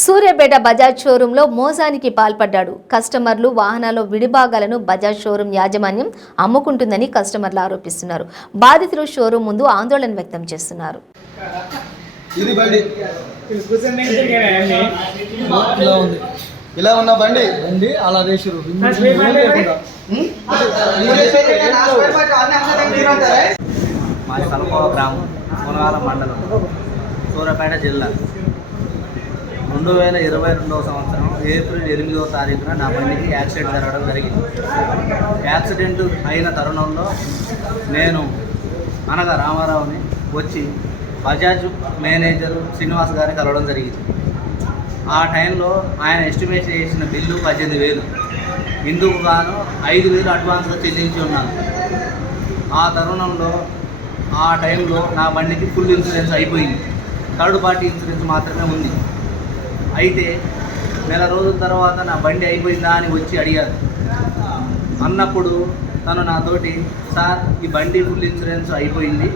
సూర్యాపేట బజాజ్ షోరూంలో మోసానికి పాల్పడ్డాడు. కస్టమర్లు వాహనాల విడిభాగాలను బజాజ్ షోరూం యాజమాన్యం అమ్ముకుంటుందని కస్టమర్లు ఆరోపిస్తున్నారు. బాధితులు షోరూం ముందు ఆందోళన వ్యక్తం చేస్తున్నారు. ఇలా ఉన్న బండి అలా వేసారు. మాది కలపవ గ్రామం, మునగాల మండలం, సూర్యాపేట జిల్లా. 2022 సంవత్సరం ఏప్రిల్ 8వ తారీఖున నా బండికి యాక్సిడెంట్ జరగడం జరిగింది. యాక్సిడెంట్ అయిన తరుణంలో నేను అనగా రామారావుని వచ్చి బజాజ్ మేనేజరు శ్రీనివాస్ గారిని కలవడం జరిగింది. ఆ టైంలో ఆయన ఎస్టిమేట్ చేసిన బిల్లు 18,000. ఇందుకు గాను 5,000 అడ్వాన్స్గా చెల్లించి ఉన్నాను. ఆ తరుణంలో ఆ టైంలో నా బండికి ఫుల్ ఇన్సూరెన్స్ అయిపోయింది. థర్డ్ పార్టీ ఇన్సూరెన్స్ మాత్రమే ఉంది. అయితే నెల రోజుల తర్వాత నా బండి అయిపోయిందా అని వచ్చి అడిగారు. అన్నప్పుడు తను నాతోటి, సార్ ఈ బండి ఫుల్ ఇన్సూరెన్స్ అయిపోయింది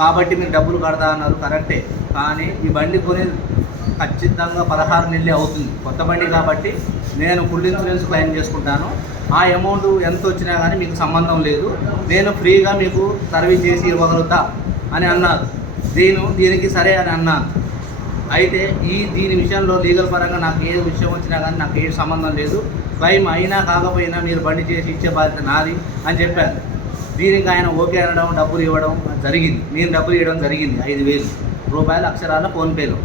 కాబట్టి మీరు డబ్బులు కడతా అన్నారు. కరెక్టే, కానీ ఈ బండి కొని ఖచ్చితంగా 16 నెలలే అవుతుంది. కొత్త బండి కాబట్టి నేను ఫుల్ ఇన్సూరెన్స్ క్లెయిమ్ చేసుకుంటాను. ఆ అమౌంట్ ఎంత వచ్చినా కానీ మీకు సంబంధం లేదు, నేను ఫ్రీగా మీకు సర్వీస్ చేసి ఇవ్వగలుగుతా అని అన్నారు. దీనికి సరే అని అన్నాను. అయితే దీని విషయంలో లీగల్ పరంగా నాకు ఏ విషయం వచ్చినా కానీ నాకు ఏ సంబంధం లేదు, క్లెయిమ్ అయినా కాకపోయినా మీరు బండి చేసి ఇచ్చే బాధ్యత నాది అని చెప్పాను. దీనికి ఆయన ఓకే అనడం, డబ్బులు ఇవ్వడం జరిగింది. నేను డబ్బులు ఇవ్వడం జరిగింది 5,000 రూపాయలు అక్షరాల ఫోన్పేలో.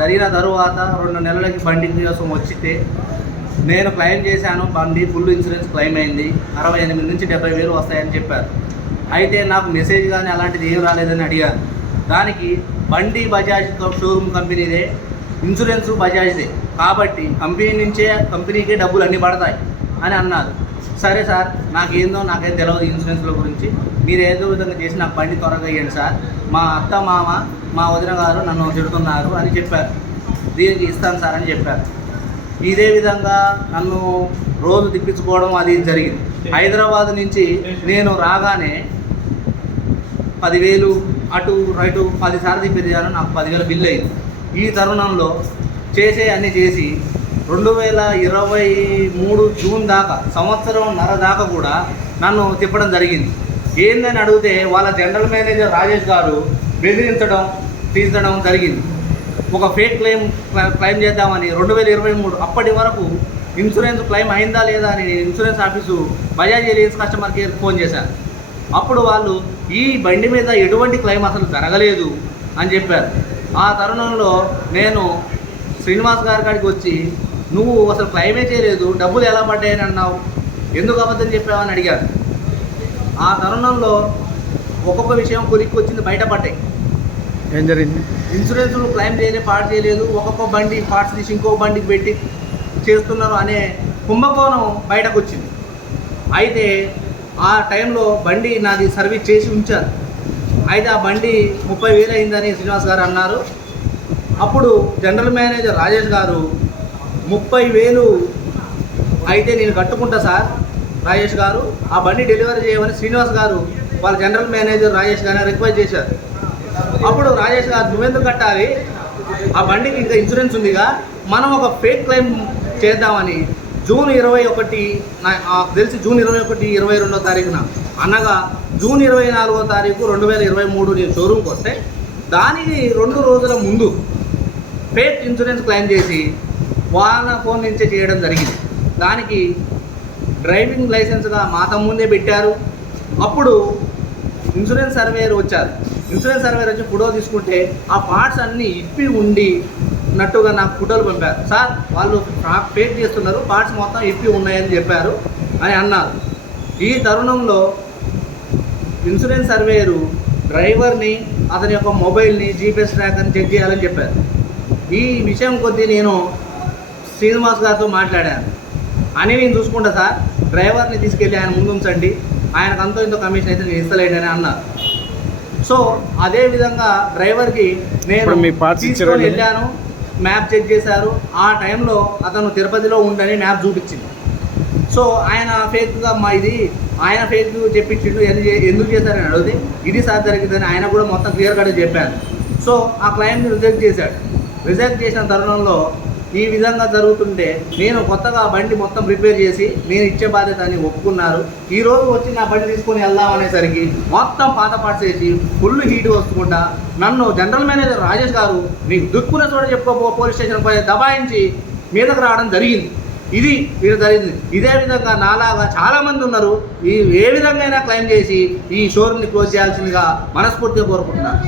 జరిగిన తరువాత 2 నెలలకి బండి కోసం వచ్చితే నేను క్లెయిమ్ చేశాను. బండి ఫుల్ ఇన్సూరెన్స్ క్లెయిమ్ అయింది. 68 నుంచి 70,000 వస్తాయని చెప్పారు. అయితే నాకు మెసేజ్ కానీ అలాంటిది ఏం రాలేదని అడిగాను. దానికి బండి బజాజ్ షోరూమ్ కంపెనీదే, ఇన్సూరెన్స్ బజాజ్దే కాబట్టి కంపెనీకే డబ్బులు అన్నీ పడతాయి అని అన్నారు. సరే సార్, నాకేం తెలియదు ఇన్సూరెన్స్ల గురించి, మీరు ఏదో విధంగా చేసి నాకు బండి త్వరగా ఇవ్వండి సార్, మా అత్త మామ మా వదిన గారు నన్ను తిడుతున్నారు అని చెప్పారు. దీనికి ఇస్తాను సార్ అని చెప్పారు. ఇదే విధంగా నన్ను రోజు తిప్పించుకోవడం అది జరిగింది. హైదరాబాద్ నుంచి నేను రాగానే 10,000 అటు రైటు 10 సార్లు తిప్పిదిగాను. నాకు 10,000 బిల్లు అయింది. ఈ తరుణంలో అన్నీ చేసి 2023 జూన్ దాకా, సంవత్సరంన్నర దాకా కూడా నన్ను తిప్పడం జరిగింది. ఏందని అడిగితే వాళ్ళ జనరల్ మేనేజర్ రాజేష్ గారు బెదిరించడం, తీర్చడం జరిగింది. ఒక ఫేక్ క్లెయిమ్ చేద్దామని 2023 అప్పటి వరకు ఇన్సూరెన్స్ క్లెయిమ్ అయిందా లేదా అని ఇన్సూరెన్స్ ఆఫీసు బజాజ్ ఏరియన్స్ కస్టమర్ కేర్కి ఫోన్ చేశాను. అప్పుడు వాళ్ళు ఈ బండి మీద ఎటువంటి క్లెయిమ్ అసలు జరగలేదు అని చెప్పారు. ఆ తరుణంలో నేను శ్రీనివాస్ గారి కాడికి వచ్చి, నువ్వు అసలు క్లెయిమే చేయలేదు, డబ్బులు ఎలా పడ్డాయని అన్నావు, ఎందుకు అబద్ధం చెప్పావని అడిగాను. ఆ తరుణంలో ఒక్కొక్క విషయం కొలిక్కి వచ్చింది, బయటపడ్డాయి. ఏం జరిగింది? ఇన్సూరెన్స్లు క్లెయిమ్ చేయలేదు, పార్ట్ చేయలేదు, ఒక్కొక్క బండి పార్ట్స్ తీసి ఇంకో బండికి పెట్టి చేస్తున్నారు అనే కుంభకోణం బయటకు వచ్చింది. అయితే ఆ టైంలో బండి నాది సర్వీస్ చేసి ఉంచారు. అయితే ఆ బండి 30,000 అయిందని శ్రీనివాస్ గారు అన్నారు. అప్పుడు జనరల్ మేనేజర్ రాజేష్ గారు 30,000 అయితే నేను కట్టుకుంటా సార్, రాజేష్ గారు ఆ బండి డెలివరీ చేయమని శ్రీనివాస్ గారు వాళ్ళ జనరల్ మేనేజర్ రాజేష్ గారిని రిక్వెస్ట్ చేశారు. అప్పుడు రాజేష్ గారు, నువ్వెందుకు కట్టాలి, ఆ బండికి ఇంకా ఇన్సూరెన్స్ ఉందిగా, మనం ఒక ఫేక్ క్లెయిమ్ చేద్దామని జూన్ 21, నాకు తెలిసి జూన్ 21, 22వ తారీఖున అనగా జూన్ 24వ తారీఖు 2023 నేను షోరూమ్కి వస్తే దానికి 2 రోజుల ముందు ఫేక్ ఇన్సూరెన్స్ క్లెయిమ్ చేసి వాళ్ళ ఫోన్ నుంచే చేయడం జరిగింది. దానికి డ్రైవింగ్ లైసెన్స్గా మా తమ్ముందే పెట్టారు. అప్పుడు ఇన్సూరెన్స్ సర్వేయర్ వచ్చారు. ఇన్సూరెన్స్ సర్వేయర్ వచ్చి ఫోటో తీసుకుంటే ఆ పార్ట్స్ అన్నీ ఇప్పి ఉన్నట్టుగా నాకు ఫోటోలు పంపారు. సార్, వాళ్ళు ఫేక్ చేస్తున్నారు, పార్ట్స్ మొత్తం ఇప్పి ఉన్నాయని చెప్పారు అని అన్నారు. ఈ తరుణంలో ఇన్సూరెన్స్ సర్వేయరు డ్రైవర్ని, అతని యొక్క మొబైల్ని, జీపీఎస్ ట్రాకర్ని చెక్ చేయాలని చెప్పారు. ఈ విషయం కొద్దీ నేను శ్రీనివాస్ గారితో మాట్లాడాను. నేను చూసుకుంటా సార్, డ్రైవర్ని తీసుకెళ్ళి ఆయన ముందు ఉంచండి, ఆయనకు అంతో ఇంతో కమిషన్ అయితే నేను ఇస్తలేండి అని అన్నారు. సో అదేవిధంగా డ్రైవర్కి నేను తీసుకొని వెళ్ళాను. మ్యాప్ చెక్ చేశారు. ఆ టైంలో అతను తిరుపతిలో ఉండని మ్యాప్ చూపించింది. సో ఆయన ఫేక్గా ఆయన ఫేక్ చెప్పించిండు, ఎందుకు చేశారని అడిగితే ఇది సార్ జరిగిందని ఆయన కూడా మొత్తం క్లియర్ కట్గా చెప్పాను. సో ఆ క్లైమ్ని రిజెక్ట్ చేశాడు. రిజెక్ట్ చేసిన తరుణంలో ఈ విధంగా జరుగుతుంటే నేను కొత్తగా బండి మొత్తం రిపేర్ చేసి నేను ఇచ్చే బాధ్యత అని ఒప్పుకున్నారు. ఈరోజు వచ్చి నా బండి తీసుకొని వెళ్దాం అనేసరికి మొత్తం పాత పార్ట్స్ వేసి ఫుల్ హీట్ వస్తుంటా నన్ను జనరల్ మేనేజర్ రాజేష్ గారు నీకు దుక్కున చోట చెప్పుకో పోలీస్ స్టేషన్ పై దబాయించి మీదకు రావడం జరిగింది. ఇది జరిగింది. ఇదే విధంగా నాలాగా చాలామంది ఉన్నారు. ఏ విధంగా అయినా క్లెయిమ్ చేసి ఈ షోరూమ్ని క్లోజ్ చేయాల్సిందిగా మనస్ఫూర్తిగా కోరుకుంటున్నాను.